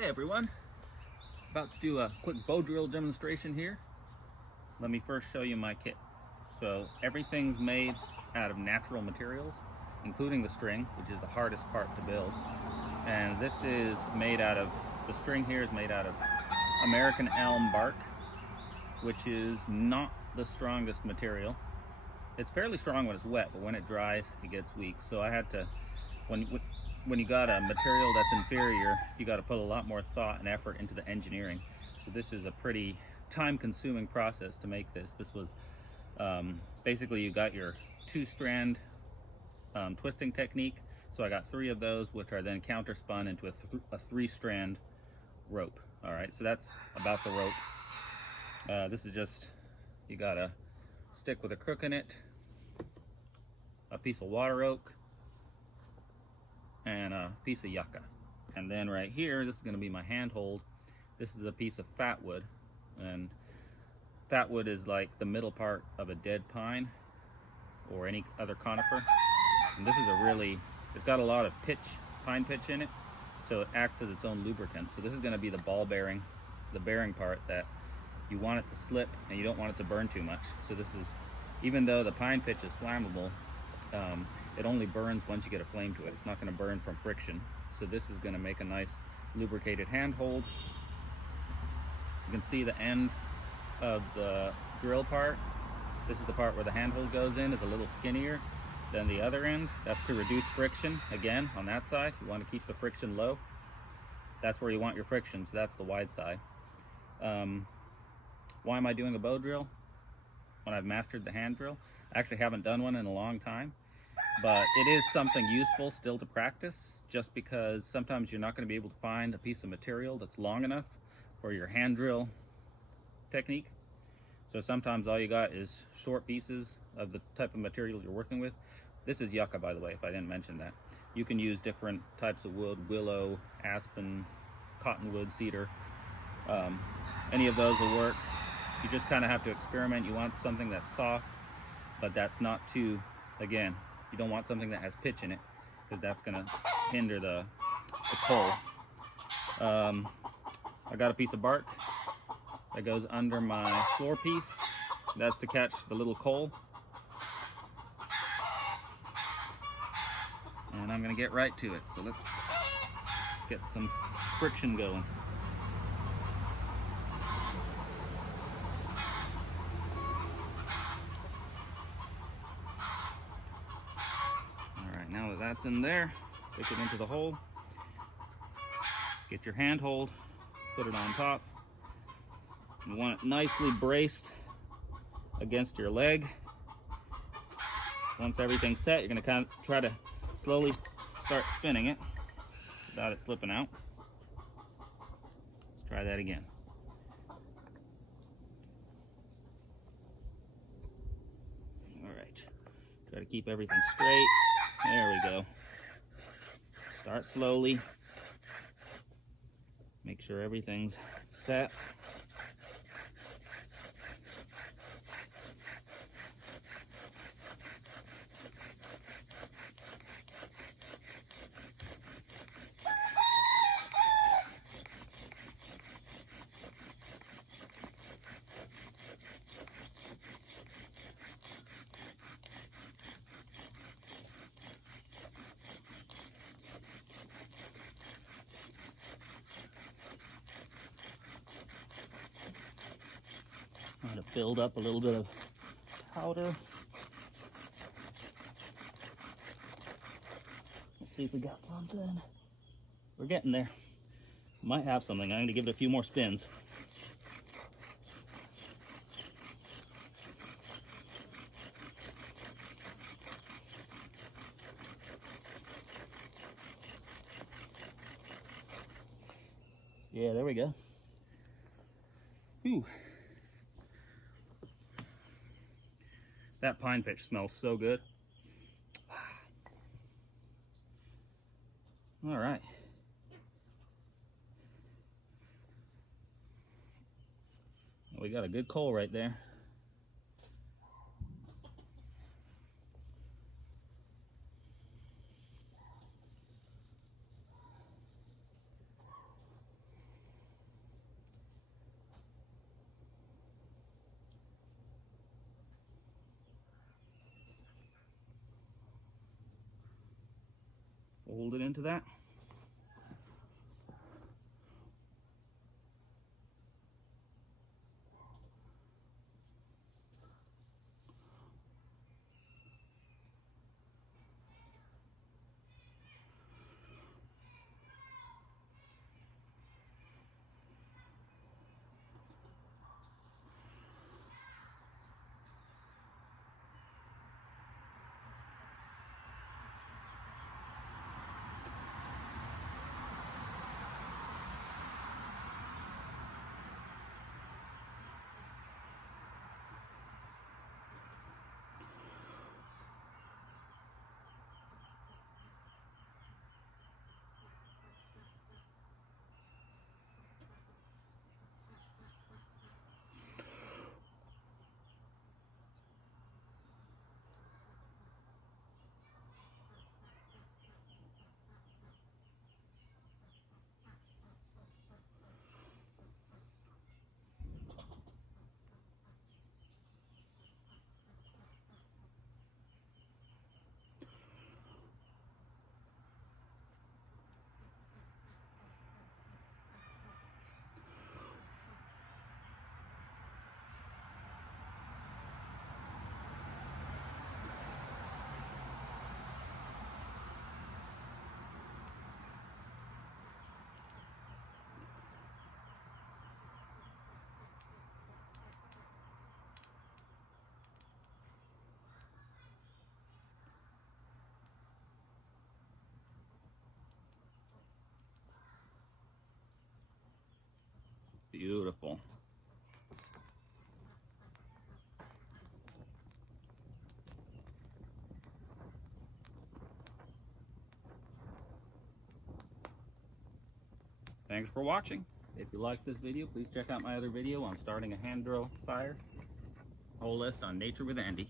Hey everyone, about to do a quick bow drill demonstration here. Let me first show you my kit. So everything's made out of natural materials, including the string, which is the hardest part to build. And this is made out of, the string here is made out of American elm bark, which is not the strongest material. It's fairly strong when it's wet, but when it dries, it gets weak. So I had to, when you got a material that's inferior, you got to put a lot more thought and effort into the engineering. So this is a pretty time-consuming process to make this. This was basically, you got your two-strand twisting technique. So I got 3 of those, which are then counterspun into a 3-strand rope. All right, so that's about the rope. This is just, you got a stick with a crook in it, a piece of water oak, and a piece of yucca. And then right here, this is going to be my handhold. This is a piece of fat wood, and fat wood is like the middle part of a dead pine or any other conifer. And this is it's got a lot of pine pitch in it, so it acts as its own lubricant. So this is going to be the ball bearing, the bearing part that you want it to slip and you don't want it to burn too much. So this is, even though the pine pitch is flammable, it only burns once you get a flame to it. It's not going to burn from friction. So this is going to make a nice lubricated handhold. You can see the end of the drill part. This is the part where the handhold goes in, is a little skinnier than the other end. That's to reduce friction. Again, on that side, you want to keep the friction low. That's where you want your friction, so that's the wide side. Why am I doing a bow drill when I've mastered the hand drill? I actually haven't done one in a long time, but it is something useful still to practice, just because sometimes you're not going to be able to find a piece of material that's long enough for your hand drill technique. So sometimes all you got is short pieces of the type of material you're working with. This is yucca, by the way, if I didn't mention that. You can use different types of wood: willow, aspen, cottonwood, cedar. Any of those will work. You just kind of have to experiment. You want something that's soft, but that's not too, again, you don't want something that has pitch in it, because that's going to hinder the coal. I got a piece of bark that goes under my floor piece. That's to catch the little coal. And I'm going to get right to it. So let's get some friction going. Alright, now that that's in there, stick it into the hole. Get your handhold, put it on top. You want it nicely braced against your leg. Once everything's set, you're going to kind of try to slowly start spinning it without it slipping out. Let's try that again. All right. Try to keep everything straight. There we go. Start slowly. Make sure everything's set. I'm going to build up a little bit of powder. Let's see if we got something. We're getting there. Might have something. I'm going to give it a few more spins. Yeah, there we go. Whew. That pine pitch smells so good. All right. We got a good coal right there. Fold it into that. Beautiful. Thanks for watching. If you like this video, please check out my other video on starting a hand drill fire. Whole list on Nature with Andy.